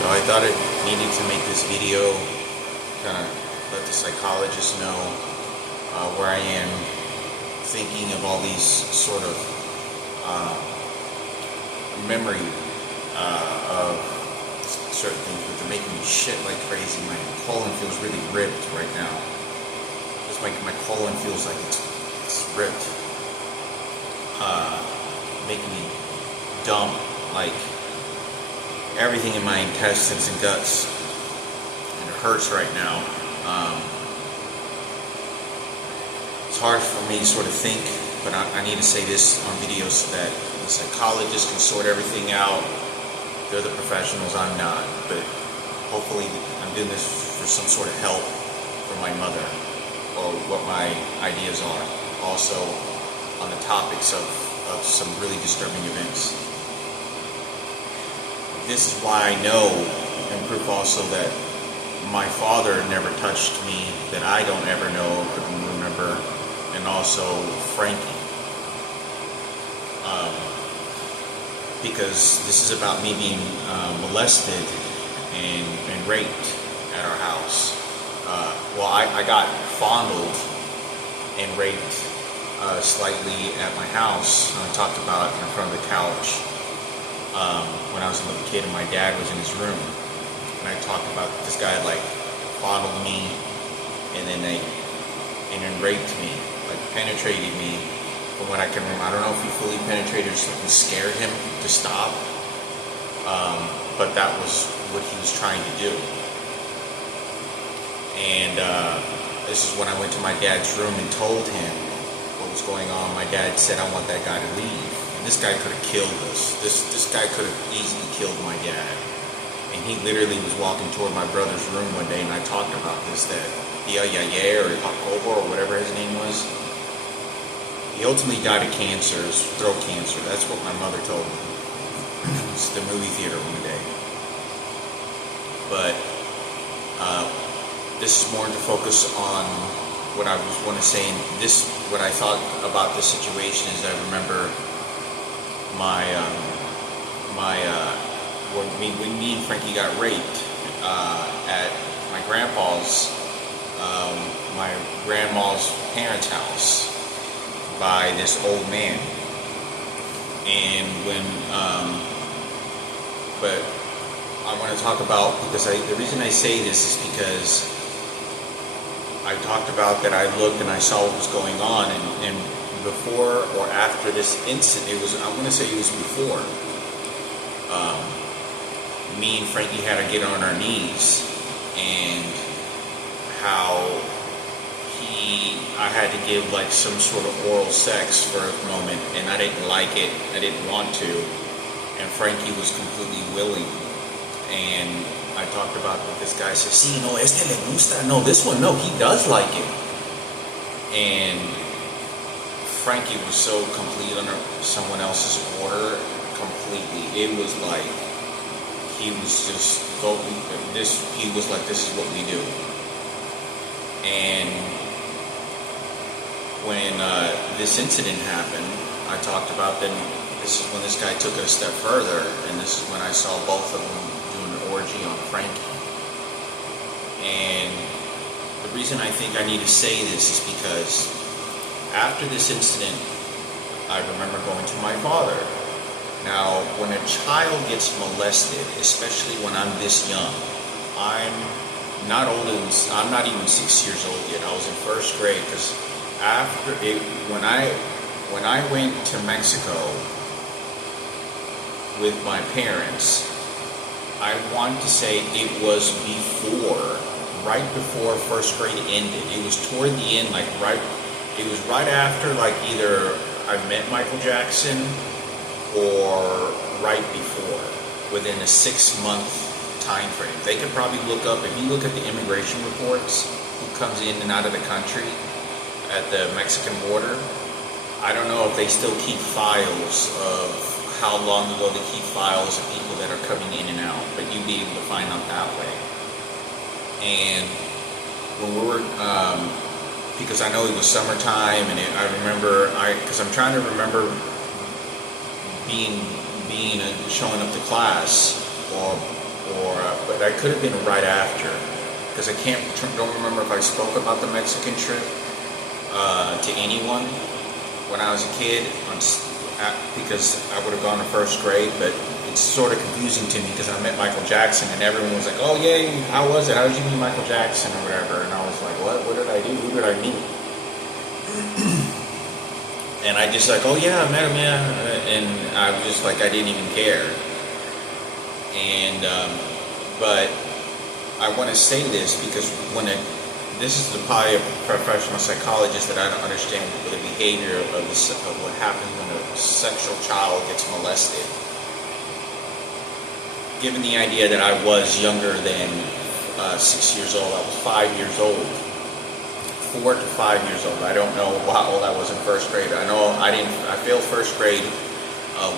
So I thought it needed to make this video, kind of let the psychologist know where I am thinking of all these sort of memory of certain things, but they're making me shit like crazy. My colon feels really ripped right now. Just my colon feels like it's ripped. Making me dump, like everything in my intestines and guts, and it hurts right now. It's hard for me to sort of think, but I need to say this on video so that the psychologist can sort everything out. They're the professionals, I'm not, but hopefully I'm doing this for some sort of help for my mother, or what my ideas are, also on the topics of some really disturbing events. This is why I know, and proof also, that my father never touched me, that I don't ever know, couldn't remember, and also Frankie. Because this is about me being molested and raped at our house. I got fondled and raped slightly at my house. I talked about it in front of the couch when I was a little kid and my dad was in his room. And I talked about this guy like fondled me and then raped me, like penetrated me. From what I can remember, I don't know if he fully penetrated or something scared him to stop, but that was what he was trying to do. And this is when I went to my dad's room and told him what was going on. My dad said, "I want that guy to leave." And this guy could have killed us. This guy could have easily killed my dad. And he literally was walking toward my brother's room one day, and I talked about this, that Yaya or Jacobo or whatever his name was, he ultimately died of cancer, throat cancer. That's what my mother told me. It's the movie theater one day. But this is more to focus on what I was want to say. What I thought about this situation is, I remember when me and Frankie got raped at my grandpa's, my grandma's parents' house, by this old man. And but I want to talk about, because the reason I say this is because I talked about that I looked and I saw what was going on, and before or after this incident, I'm going to say it was before, me and Frankie had to get on our knees, and how I had to give like some sort of oral sex for a moment, and I didn't like it, I didn't want to, and Frankie was completely willing. And I talked about what this guy said, "Sí, no, este le gusta." No, this one, no, he does like it. And Frankie was so completely under someone else's order, completely. It was like, he was just he was like, "This is what we do." And when this incident happened, I talked about then, this is when this guy took it a step further, and this is when I saw both of them doing an orgy on Frankie. And the reason I think I need to say this is because after this incident, I remember going to my father. Now, when a child gets molested, especially when I'm this young, I'm not even 6 years old yet. I was in first grade, because when I went to Mexico with my parents, I want to say it was right before first grade ended. It was toward the end, it was right after, like, either I met Michael Jackson or right before, within a 6-month time frame. They could probably look up, if you look at the immigration reports, who comes in and out of the country at the Mexican border. I don't know if they still keep files of how long ago they keep files of people that are coming in and out, but you'd be able to find out that way. And when we were, because I know it was summertime, and I remember, because I'm trying to remember showing up to class, or but I could have been right after, because don't remember if I spoke about the Mexican trip to anyone when I was a kid, because I would have gone to first grade, but it's sort of confusing to me because I met Michael Jackson and everyone was like, oh yay, how was it? How did you meet Michael Jackson or whatever? And I was like, what? What did I do? Who did I meet? And I just like, oh yeah, I met him, yeah. And I was just like, I didn't even care. And, but I want to say this because this is probably a professional psychologist that I don't understand the behavior of what happens when a sexual child gets molested. Given the idea that I was younger than 6 years old, I was 5 years old, 4 to 5 years old. I don't know how old I was in first grade. I know I failed first grade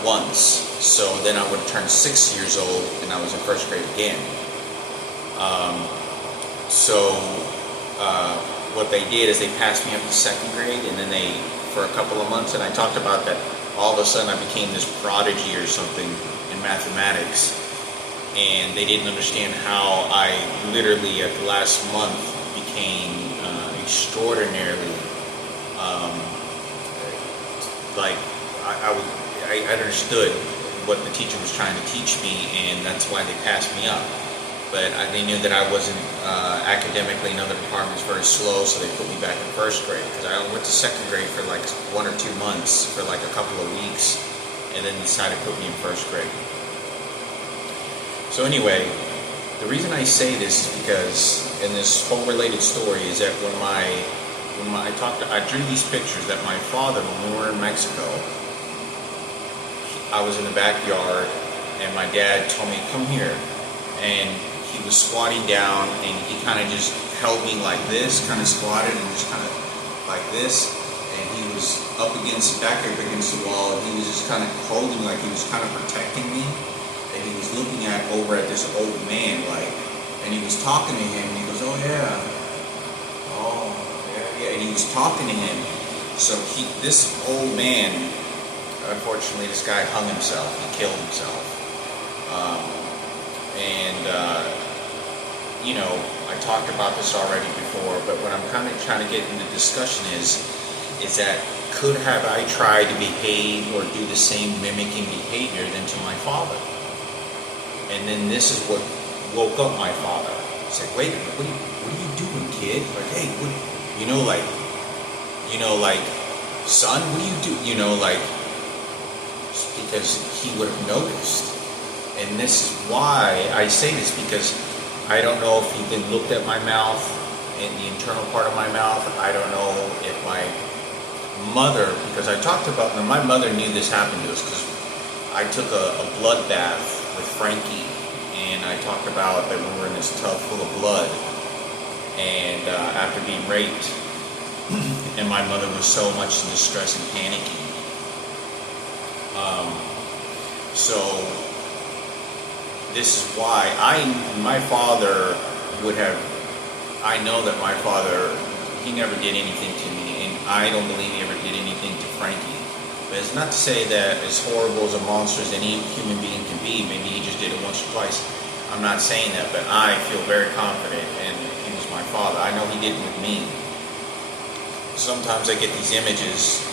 once, so then I would have turned 6 years old and I was in first grade again. What they did is they passed me up to second grade, and then for a couple of months, and I talked about that, all of a sudden I became this prodigy or something in mathematics, and they didn't understand how I literally at the last month became extraordinarily, I understood what the teacher was trying to teach me, and that's why they passed me up. But they knew that I wasn't academically in other departments very slow, so they put me back in first grade. Because I went to second grade for like 1 or 2 months, for like a couple of weeks, and then decided to put me in first grade. So anyway, the reason I say this is because in this whole related story is that when I drew these pictures that my father, when we were in Mexico, I was in the backyard, and my dad told me, come here, and he was squatting down, and he kind of just held me like this, kind of squatted and just kind of like this, and he was up against the wall, and he was just kind of holding me like he was kind of protecting me, and he was looking over at this old man, and he was talking to him, and he goes, oh yeah, and he was talking to him. So this old man, unfortunately, this guy hung himself, he killed himself. I talked about this already before, but what I'm kind of trying to get in the discussion is that could have I tried to behave or do the same mimicking behavior than to my father? And then this is what woke up my father. He said, wait a minute, what are you doing, kid? Like, hey, son, what do you do? Because he would have noticed. And this is why I say this, because I don't know if you can look at my mouth, in the internal part of my mouth. I don't know if my mother, because I talked about, my mother knew this happened to us, because I took a blood bath with Frankie, and I talked about that we were in this tub full of blood, and after being raped, and my mother was so much in distress and panicking. So this is why I know that my father, he never did anything to me, and I don't believe he ever did anything to Frankie. But it's not to say that as horrible as a monster as any human being can be, maybe he just did it once or twice. I'm not saying that, but I feel very confident, and he was my father. I know he did it with me. Sometimes I get these images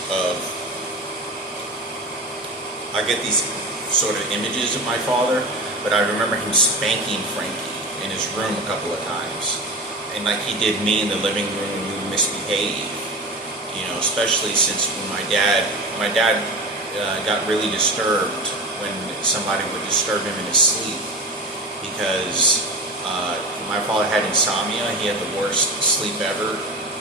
sort of images of my father, but I remember him spanking Frankie in his room a couple of times, and like he did me in the living room when we would misbehave, especially since when my dad got really disturbed when somebody would disturb him in his sleep, because my father had insomnia. He had the worst sleep ever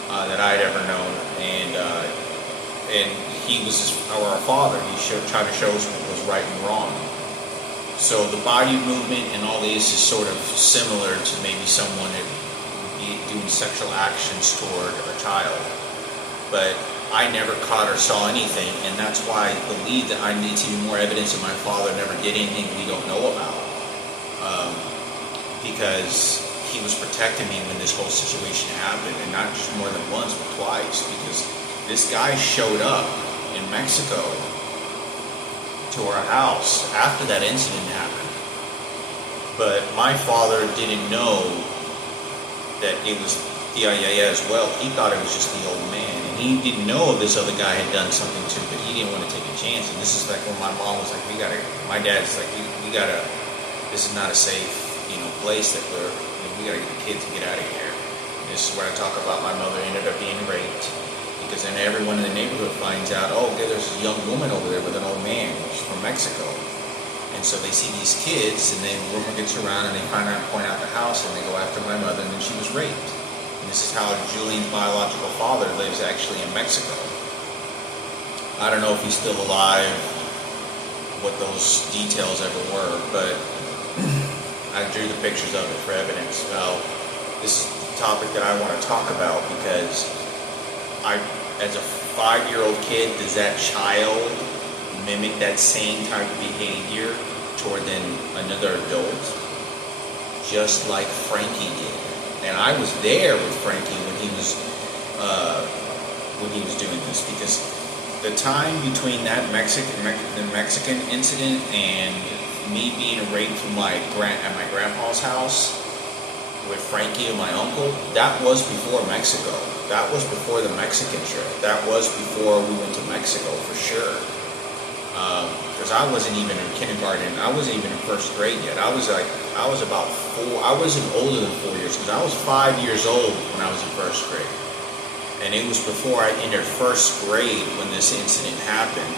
that I'd ever known, and he was our father. He tried to show us what was right and wrong. So the body movement and all this is sort of similar to maybe someone that would be doing sexual actions toward a child. But I never caught or saw anything, and that's why I believe that I need to see more evidence that my father never did anything we don't know about. Because he was protecting me when this whole situation happened, and not just more than once, but twice, because this guy showed up in Mexico to our house after that incident happened. But my father didn't know that it was Tiaya as well. He thought it was just the old man. And he didn't know this other guy had done something to him, but he didn't want to take a chance. And this is like when my mom was like, my dad's like, we gotta, this is not a safe, place that we gotta get the kids to get out of here. And this is where I talk about my mother ended up being raped. Because then everyone in the neighborhood finds out, oh, okay, there's this young woman over there with an old man. She's from Mexico. And so they see these kids, and then rumor gets around, and they point out the house, and they go after my mother, and then she was raped. And this is how Julian's biological father lives actually in Mexico. I don't know if he's still alive, what those details ever were, but I drew the pictures of it for evidence. Well, this is the topic that I want to talk about because as a 5-year-old kid, does that child mimic that same type of behavior toward another adult, just like Frankie did? And I was there with Frankie when he was doing this, because the time between that Mexican incident and me being raped at my grandpa's house with Frankie and my uncle, that was before Mexico. That was before the Mexican trip. That was before we went to Mexico for sure. Because I wasn't even in kindergarten. I wasn't even in first grade yet. I was about 4. I wasn't older than 4 years, because I was 5 years old when I was in first grade. And it was before I entered first grade when this incident happened.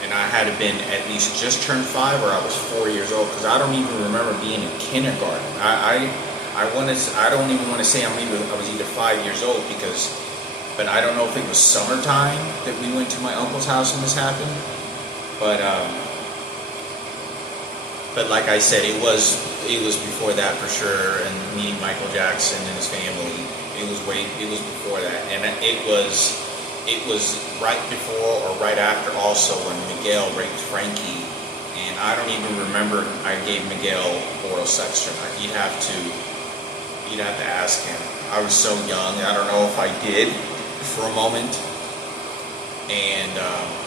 And I had to been at least just turned 5, or I was 4 years old, because I don't even remember being in kindergarten. I don't even want to say I was either 5 years old, but I don't know if it was summertime that we went to my uncle's house and this happened. But like I said, it was before that for sure. And meeting Michael Jackson and his family, it was before that, and it was right before or right after also when Miguel raped Frankie. And I don't even remember I gave Miguel oral sex or not. You'd have to ask him. I was so young. I don't know if I did for a moment. And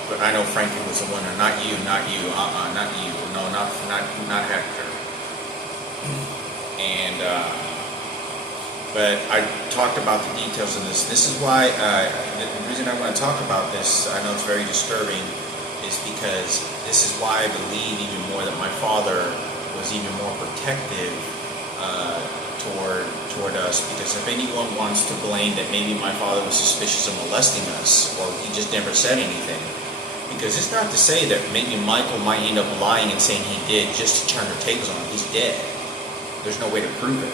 but I know Frankie was the winner. Not you. Not you. No, not Hector. And but I talked about the details of this. This is why the reason I want to talk about this. I know it's very disturbing, is because this is why I believe even more that my father was even more protective toward us. Because if anyone wants to blame that maybe my father was suspicious of molesting us, or he just never said anything, because it's not to say that maybe Michael might end up lying and saying he did just to turn the tables on him. He's dead. There's no way to prove it.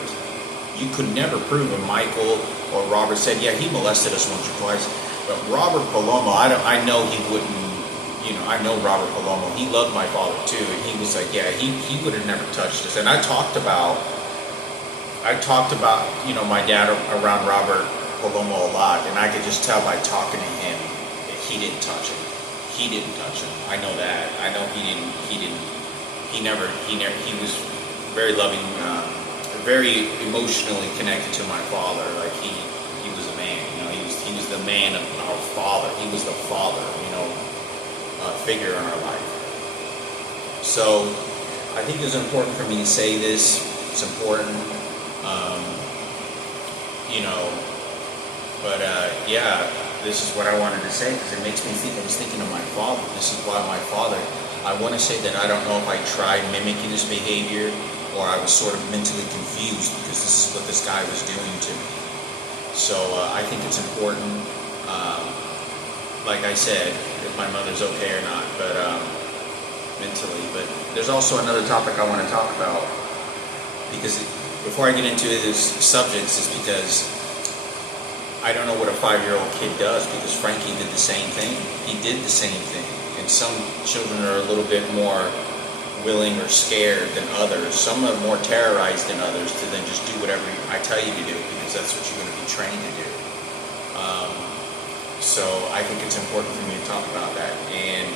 You could never prove if Michael or Robert said, yeah, he molested us once or twice. But Robert Palomo, I know he wouldn't. I know Robert Palomo. He loved my father too, and he was like, yeah, he would have never touched us. And I talked about my dad around Robert Palomo a lot, and I could just tell by talking to him that he didn't touch him. He didn't touch him. I know that. I know he didn't. He was very loving, very emotionally connected to my father. Like he was a man. He was the man of our father. He was the father. Figure in our life. So I think it's important for me to say this. It's important. Yeah, this is what I wanted to say, because it makes me think. I was thinking of my father. This is why my father, I want to say that I don't know if I tried mimicking his behavior, or I was sort of mentally confused, because this is what this guy was doing to me. So I think it's important, like I said, if my mother's okay or not, but mentally. But there's also another topic I want to talk about, because before I get into this subject, is because I don't know what a 5-year-old kid does, because Frankie did the same thing. He did the same thing. And some children are a little bit more willing or scared than others. Some are more terrorized than others to then just do whatever I tell you to do, because that's what you're going to be trained to do. So I think it's important for me to talk about that. And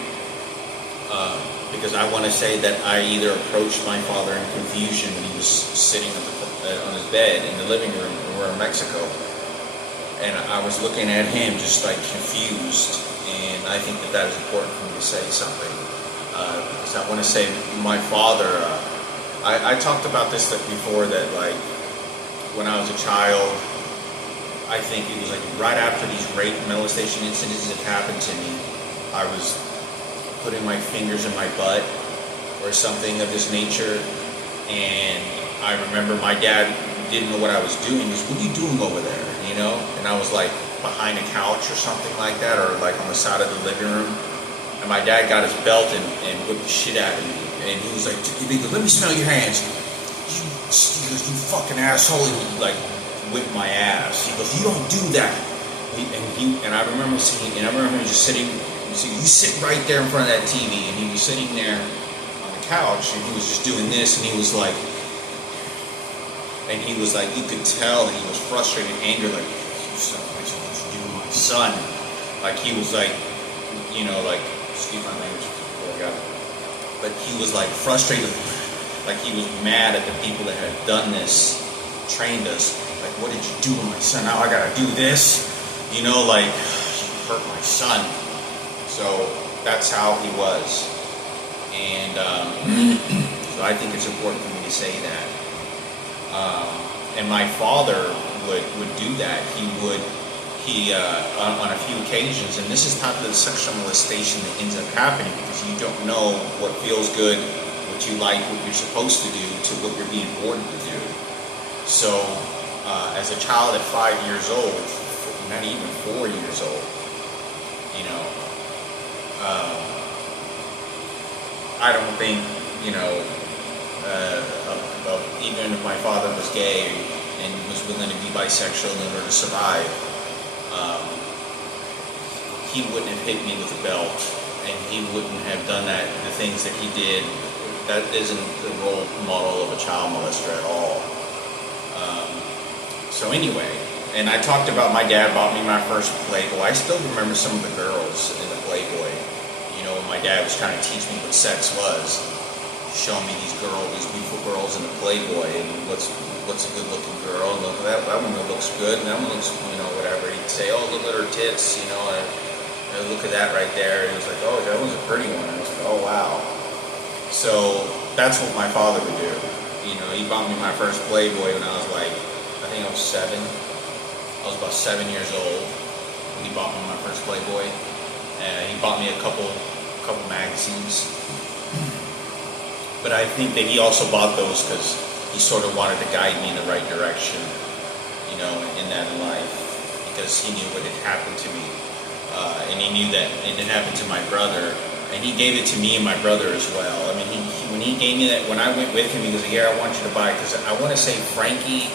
because I want to say that I either approached my father in confusion when he was sitting on his bed in the living room when we were in Mexico. And I was looking at him just like confused. And I think that is important for me to say something. Because I want to say my father I talked about this before, that like when I was a child, I think it was like right after these rape molestation incidents that happened to me, I was putting my fingers in my butt or something of this nature, and I remember my dad didn't know what I was doing. He goes, "What are you doing over there?" You know, and I was like behind a couch or something like that, or like on the side of the living room. And my dad got his belt and whipped the shit out of me. And he was like, he goes, "Let me smell your hands." He goes, "You fucking asshole." And he like whipped my ass. He goes, "You don't do that." And I remember seeing, and I remember him just sitting, you sit right there in front of that TV. And he was sitting there on the couch, and he was just doing this, and he was like, you could tell that he was frustrated, angry, like, "You son of a bitch, what you do to my son?" Like he was like, you know, like, excuse my language, oh God. But he was like frustrated, like he was mad at the people that had done this, trained us. Like, "What did you do to my son? Now I gotta do this?" You know, like, "You hurt my son." So that's how he was. And so I think it's important for me to say that. And my father would do that. He on a few occasions, and this is not the sexual molestation that ends up happening, because you don't know what feels good, what you like, what you're supposed to do, to what you're being ordered to do. So as a child at 5 years old, not even 4 years old, you know, I don't think, you know, even if my father was gay and was willing to be bisexual in order to survive, he wouldn't have hit me with a belt, and he wouldn't have done the things that he did. That isn't the role model of a child molester at all. So anyway, and I talked about my dad bought me my first Playboy. I still remember some of the girls in the Playboy. You know, when my dad was trying to teach me what sex was, showing me these beautiful girls in the Playboy, and what's a good looking girl, and look at that one looks good, and that one looks, you know, whatever. He'd say, "Oh, look at her tits," you know, and look at that right there. He was like, "Oh, that one's a pretty one." And I was like, "Oh, wow." So that's what my father would do. You know, he bought me my first Playboy when I was like, I think I was 7. I was about 7 years old when he bought me my first Playboy. He bought me a couple magazines. But I think that he also bought those because he sort of wanted to guide me in the right direction, you know, in that life, because he knew what had happened to me. And he knew that it had happened to my brother, and he gave it to me and my brother as well. I mean, when he gave me that, when I went with him, he goes, "Here, I want you to buy it," because I want to say Frankie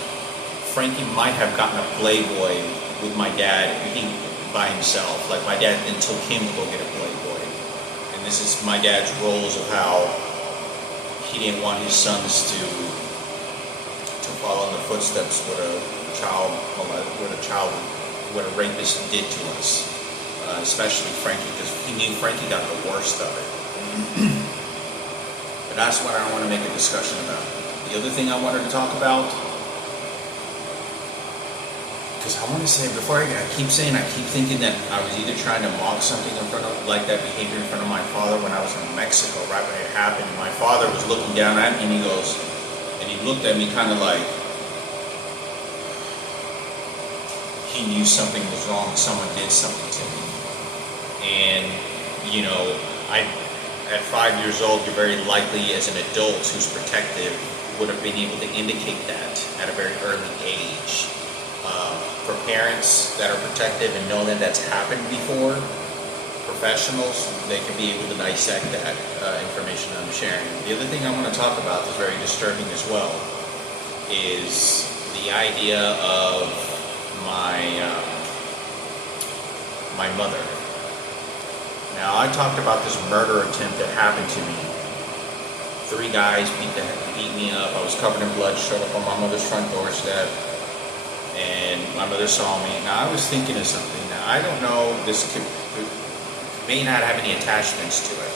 might have gotten a Playboy with my dad by himself. Like, my dad then took him to go get a Playboy. And this is my dad's roles of how he didn't want his sons to follow in the footsteps what a rapist did to us. Especially Frankie, because he knew Frankie got the worst of it. But that's what I want to make a discussion about. The other thing I wanted to talk about, because I want to say, before I keep thinking that I was either trying to mock something in front of, like that behavior in front of my father when I was in Mexico, right when it happened. My father was looking down at me, and he goes, and he looked at me kind of like he knew something was wrong, someone did something to me. And, you know, at 5 years old, you're very likely, as an adult who's protective, would have been able to indicate that at a very early age. For parents that are protective and know that that's happened before, professionals, they can be able to dissect that information I'm sharing. The other thing I want to talk about that's very disturbing as well is the idea of my mother. Now, I talked about this murder attempt that happened to me. 3 guys beat me up. I was covered in blood, showed up on my mother's front doorstep, and my mother saw me. Now, I was thinking of something. Now, I don't know, may not have any attachments to it.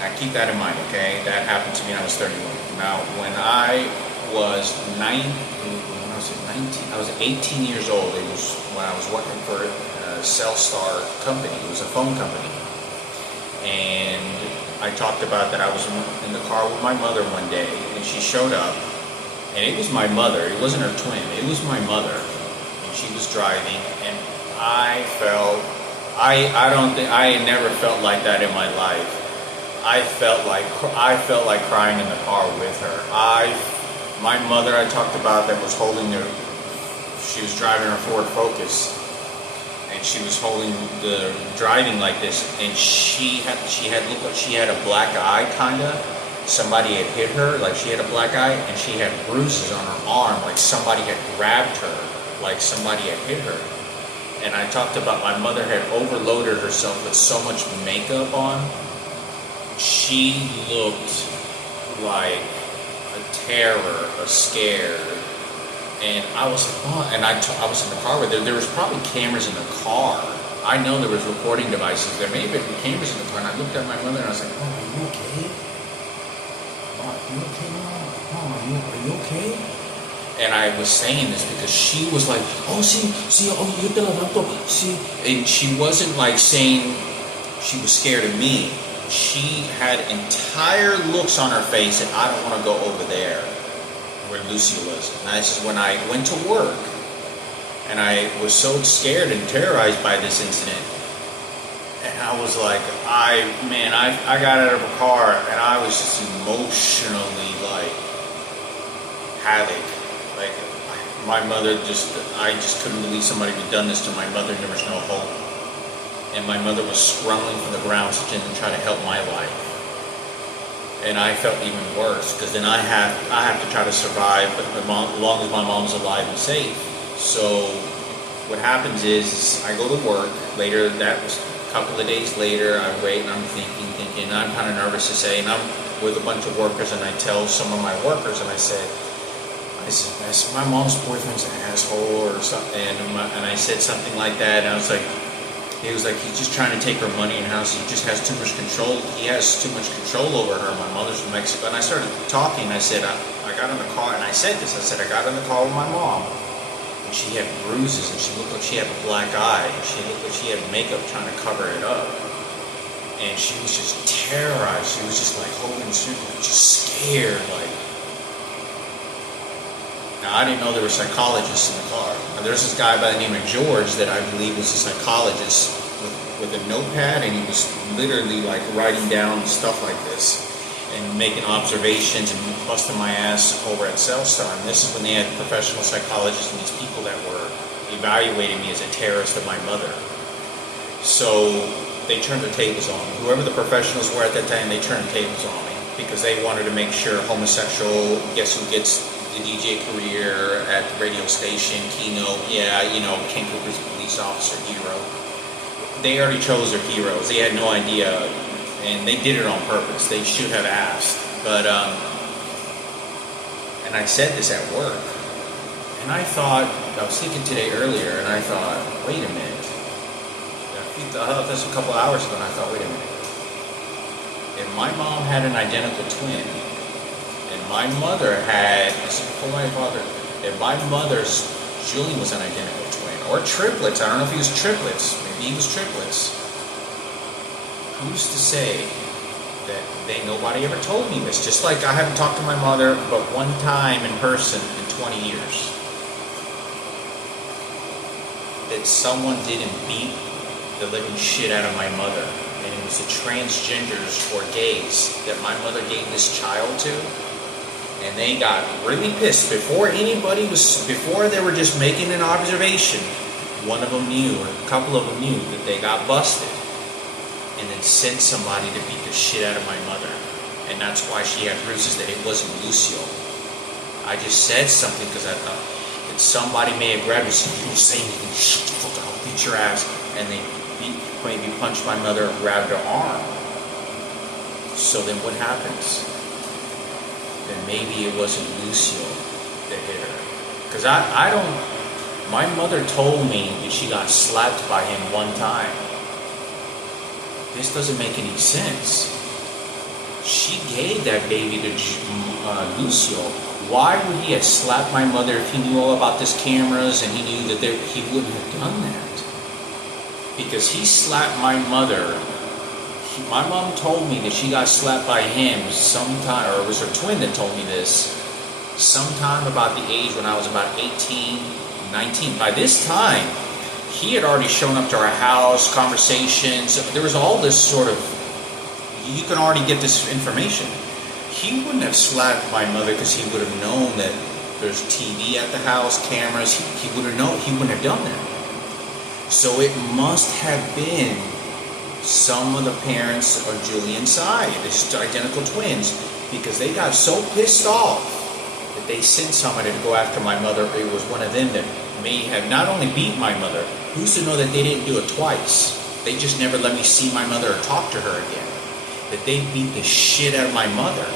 Now, keep that in mind, okay? That happened to me when I was 31. Now, when I was 19, I was 18 years old. It was when I was working for a Cellstar company. It was a phone company. And I talked about that I was in the car with my mother one day, and she showed up, and it was my mother. It wasn't her twin. It was my mother, and she was driving, and I had never felt like that in my life. I felt like crying in the car with her. My mother, I talked about, that was holding she was driving her Ford Focus, and she was holding driving like this, and she looked like she had a black eye, kinda. Somebody had hit her, like she had a black eye, and she had bruises on her arm, like somebody had grabbed her, like somebody had hit her. And I talked about my mother had overloaded herself with so much makeup on. She looked like a terror, a scare. And I was like, oh, and I was in the car with her. There was probably cameras in the car. I know there was recording devices. There may have been cameras in the car. And I looked at my mother and I was like, oh, are you okay? Mom, are you okay, Mom? Mom, are you okay? And I was saying this because she was like, oh, see, oh, you see. And she wasn't like saying she was scared of me. She had entire looks on her face, and I don't want to go over there where Lucy was. And this is when I went to work, and I was so scared and terrorized by this incident. And I was like, I got out of a car, and I was just emotionally like havoc. Like my mother I just couldn't believe somebody had done this to my mother. There was no hope. And my mother was scrambling from the ground to try to help my life. And I felt even worse, because then I have to try to survive as long as my mom's alive and safe. So what happens is I go to work later. That was a couple of days later. I wait and I'm thinking, and I'm kind of nervous to say, and I'm with a bunch of workers, and I tell some of my workers, and I said, my mom's boyfriend's an asshole or something, and I said something like that, and I was like, he was like, he's just trying to take her money and house. He just has too much control. He has too much control over her. My mother's from Mexico. And I started talking. I said, I got in the car, and I said this. I said, I got in the car with my mom, and she had bruises, and she looked like she had a black eye, and she looked like she had makeup trying to cover it up. And she was just terrorized. She was just like holding the street, just scared, like. Now, I didn't know there were psychologists in the car. Now, there's this guy by the name of George that I believe was a psychologist with a notepad, and he was literally like writing down stuff like this and making observations and busting my ass over at Cellstar. And this is when they had professional psychologists and these people that were evaluating me as a terrorist of my mother. So they turned their tables on me. Whoever the professionals were at that time, they turned tables on me because they wanted to make sure homosexual, guess who gets the DJ career at the radio station, Keynote, Ken Cooper's police officer hero. They already chose their heroes. They had no idea, and they did it on purpose. They should have asked. But, and I said this at work, and I was thinking today earlier, and I thought, wait a minute. I thought this a couple hours ago, and I thought, wait a minute. If my mom had an identical twin, and my mother had, this is before my father, if my mother's, Julian was an identical twin, or triplets, I don't know if he was triplets, maybe he was triplets. Who's to say that nobody ever told me this? Just like I haven't talked to my mother but one time in person in 20 years. That someone didn't beat the living shit out of my mother, and it was the transgenders or gays that my mother gave this child to. And they got really pissed before they were just making an observation. One of them knew, or a couple of them knew, that they got busted, and then sent somebody to beat the shit out of my mother. And that's why she had bruises, that it wasn't Lucio. I just said something because I thought that somebody may have grabbed me and said, you don't say anything, shut the fuck up, I'll beat your ass. And they maybe punched my mother or grabbed her arm. So then what happens? Then maybe it wasn't Lucio that hit her. Because my mother told me that she got slapped by him one time. This doesn't make any sense. She gave that baby to Lucio. Why would he have slapped my mother if he knew all about this cameras and he knew that he wouldn't have done that? Because he slapped my mother. My mom told me that she got slapped by him sometime, or it was her twin that told me this, sometime about the age when I was about 18, 19. By this time, he had already shown up to our house, conversations. There was all this sort of, you can already get this information. He wouldn't have slapped my mother because he would have known that there's TV at the house, cameras. He would have known. He wouldn't have done that. So it must have been some of the parents of Julian's side, these identical twins, because they got so pissed off that they sent somebody to go after my mother. It was one of them that may have not only beat my mother, who's to know that they didn't do it twice? They just never let me see my mother or talk to her again. That they beat the shit out of my mother.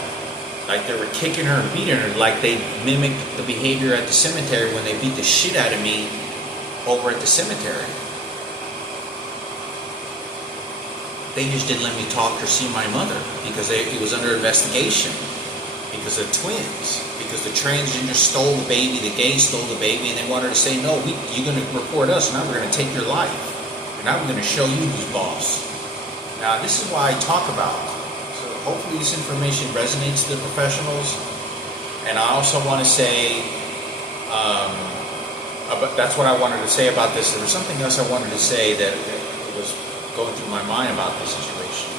Like they were kicking her and beating her, like they mimicked the behavior at the cemetery when they beat the shit out of me over at the cemetery. They just didn't let me talk or see my mother because it was under investigation. Because of twins. Because the transgender stole the baby, the gay stole the baby, and they wanted to say, no, you're going to report us, now we're going to take your life. And now we're going to show you who's boss. Now, this is why I talk about. So hopefully this information resonates to the professionals. And I also want to say, that's what I wanted to say about this. There was something else I wanted to say that was going through my mind about this situation.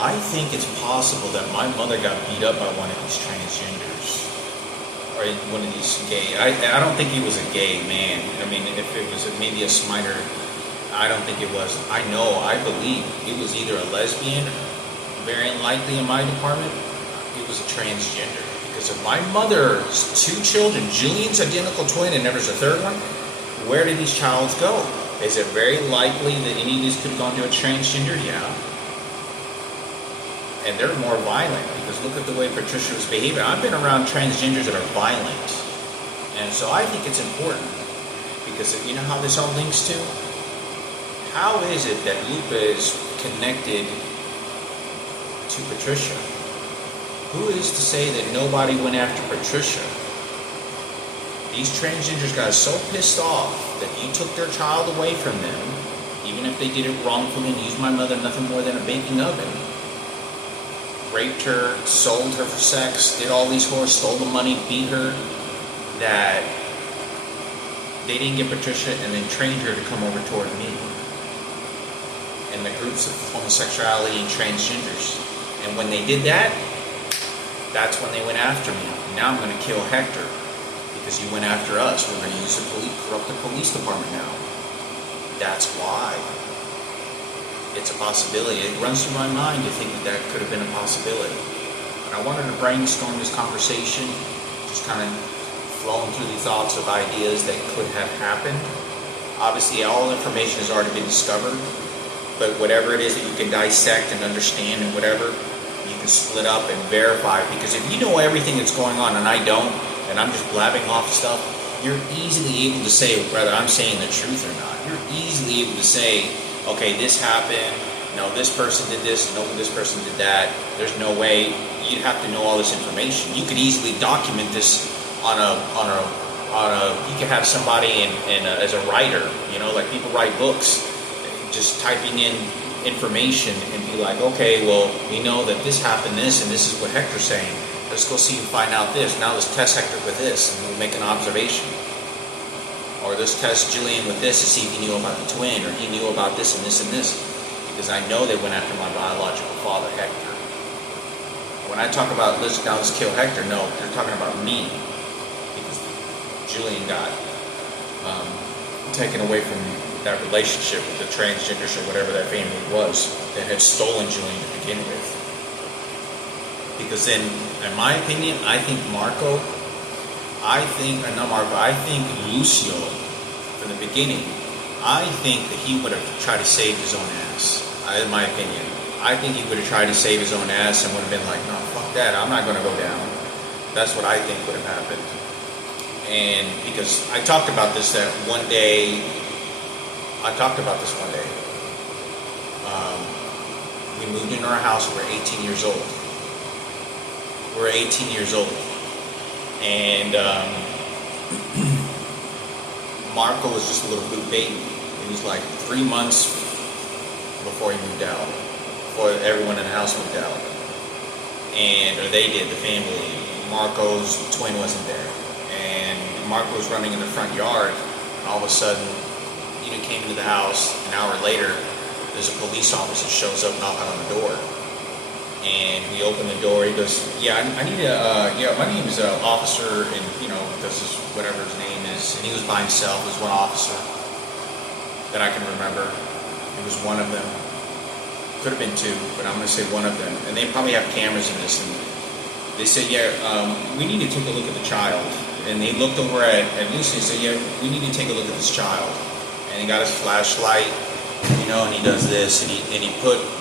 I think it's possible that my mother got beat up by one of these transgenders. Or one of these gay. I don't think he was a gay man. I mean, if it was maybe a Smiter, I don't think it was. I believe it was either a lesbian, very unlikely in my department, it was a transgender. Because of my mother's two children, Julian's identical twin, and there was a third one, where did these childs go? Is it very likely that any of these could have gone to a transgender? Yeah. And they're more violent, because look at the way Patricia was behaving. I've been around transgenders that are violent. And so I think it's important, because you know how this all links to? How is it that Lupa is connected to Patricia? Who is to say that nobody went after Patricia? These transgenders got so pissed off that you took their child away from them, even if they did it wrongfully and used my mother nothing more than a baking oven, raped her, sold her for sex, did all these horrors, stole the money, beat her, that they didn't get Patricia and then trained her to come over toward me and the groups of homosexuality and transgenders. And when they did that, that's when they went after me. Now I'm going to kill Hector because you went after us. We're going to use the corrupt the police department now. That's why. It's a possibility. It runs through my mind to think that could have been a possibility. And I wanted to brainstorm this conversation, just kind of flowing through the thoughts of ideas that could have happened. Obviously, all information has already been discovered, but whatever it is that you can dissect and understand and whatever, you can split up and verify. Because if you know everything that's going on and I don't, and I'm just blabbing off stuff, you're easily able to say whether I'm saying the truth or not. You're easily able to say, okay, this happened, no, this person did this, no, this person did that. There's no way. You'd have to know all this information. You could easily document this you could have somebody as a writer, like people write books, just typing in information and be like, okay, well, we know that this happened, this, and this is what Hector's saying. Let's go see and find out this. Now let's test Hector with this, and we'll make an observation. Or let's test Julian with this to see if he knew about the twin, or he knew about this and this and this. Because I know they went after my biological father, Hector. When I talk about let's kill Hector, no, they're talking about me. Because Julian got taken away from that relationship with the transgenders or whatever that family was that had stolen Julian to begin with. Because then, in my opinion, I think Lucio, from the beginning, I think that he would have tried to save his own ass, in my opinion. I think he would have tried to save his own ass and would have been like, no, fuck that, I'm not going to go down. That's what I think would have happened. And because I talked about this one day. We moved into our house, we were 18 years old. And Marco was just a little blue baby. He was like 3 months, before he moved out, before everyone in the house moved out. Or they did, the family. Marco's twin wasn't there. And Marco was running in the front yard, and all of a sudden, came into the house. An hour later, there's a police officer shows up knocking on the door. And we open the door. He goes, "Yeah, I need my name is Officer," and this is whatever his name is. And he was by himself. There's one officer that I can remember. It was one of them. Could have been two, but I'm going to say one of them. And they probably have cameras in this. And they said, "Yeah, we need to take a look at the child." And they looked over at Lucy and said, "Yeah, we need to take a look at this child." And he got his flashlight. And he does this, and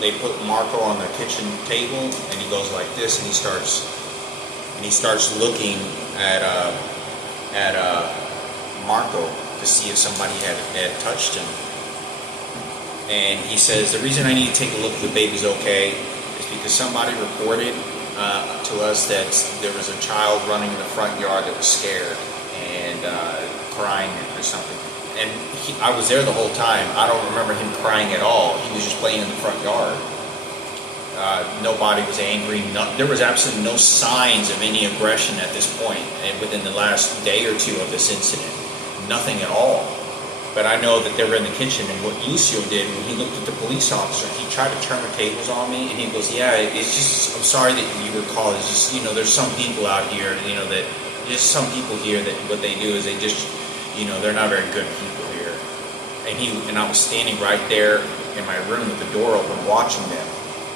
they put Marco on the kitchen table, and he goes like this, and he starts looking at Marco to see if somebody had touched him. And he says, "The reason I need to take a look if the baby's okay is because somebody reported to us that there was a child running in the front yard that was scared and crying or something." And I was there the whole time. I don't remember him crying at all. He was just playing in the front yard. Nobody was angry. There was absolutely no signs of any aggression at this point, and within the last day or two of this incident. Nothing at all. But I know that they were in the kitchen, and what Lucio did when he looked at the police officer, he tried to turn the tables on me, and he goes, "Yeah, it's just, I'm sorry that you were called. It's just, there's some people out here, that there's some people here that what they do is they just, they're not very good people here." And I was standing right there in my room with the door open watching them.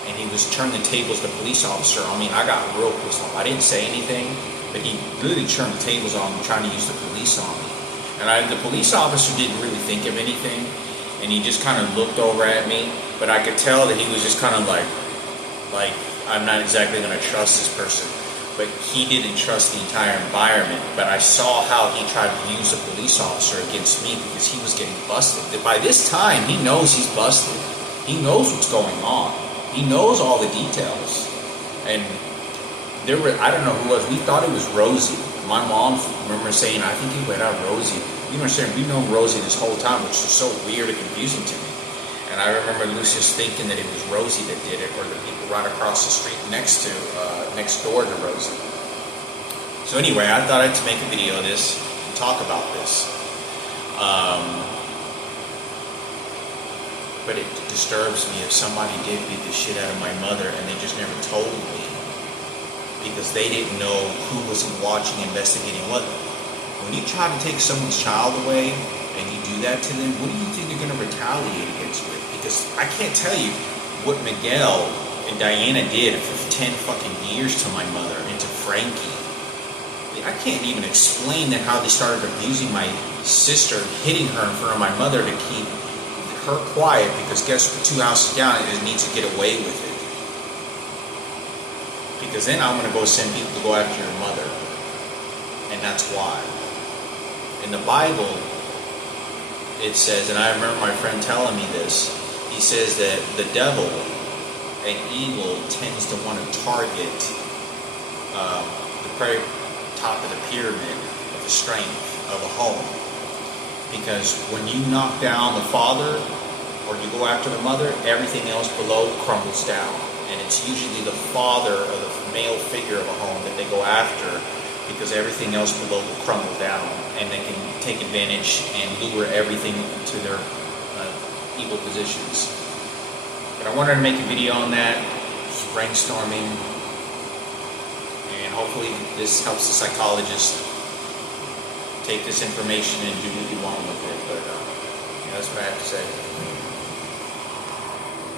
And he was turning the tables, the police officer on me, and I got real pissed off. I didn't say anything, but he literally turned the tables on me, trying to use the police on me. And the police officer didn't really think of anything, and he just kind of looked over at me, but I could tell that he was just kind of like I'm not exactly going to trust this person. But he didn't trust the entire environment. But I saw how he tried to use a police officer against me because he was getting busted. By this time, he knows he's busted. He knows what's going on. He knows all the details. And I don't know who it was. We thought it was Rosie. My mom remember saying, "I think he went out Rosie." You understand, we've known Rosie this whole time, which is so weird and confusing to me. And I remember Lucius thinking that it was Rosie that did it, or the people right across the street next door to Rosie. So anyway, I thought I'd make a video of this and talk about this. But it disturbs me if somebody did beat the shit out of my mother and they just never told me because they didn't know who was watching, investigating what. When you try to take someone's child away and you do that to them, what do you think they're going to retaliate against with? Because I can't tell you what Miguel and Diana did for 10 fucking years to my mother and to Frankie. I can't even explain that how they started abusing my sister, hitting her in front of my mother to keep her quiet because guess what, 2 houses down it needs to get away with it. Because then I'm going to go send people to go after your mother. And that's why. In the Bible, it says, and I remember my friend telling me this, he says that the devil and evil tends to want to target the very top of the pyramid of the strength of a home. Because when you knock down the father or you go after the mother, everything else below crumbles down. And it's usually the father or the male figure of a home that they go after because everything else below will crumble down and they can take advantage and lure everything to their evil positions. But I wanted to make a video on that, just brainstorming, and hopefully this helps the psychologist take this information and do what you want with it. But that's what I have to say.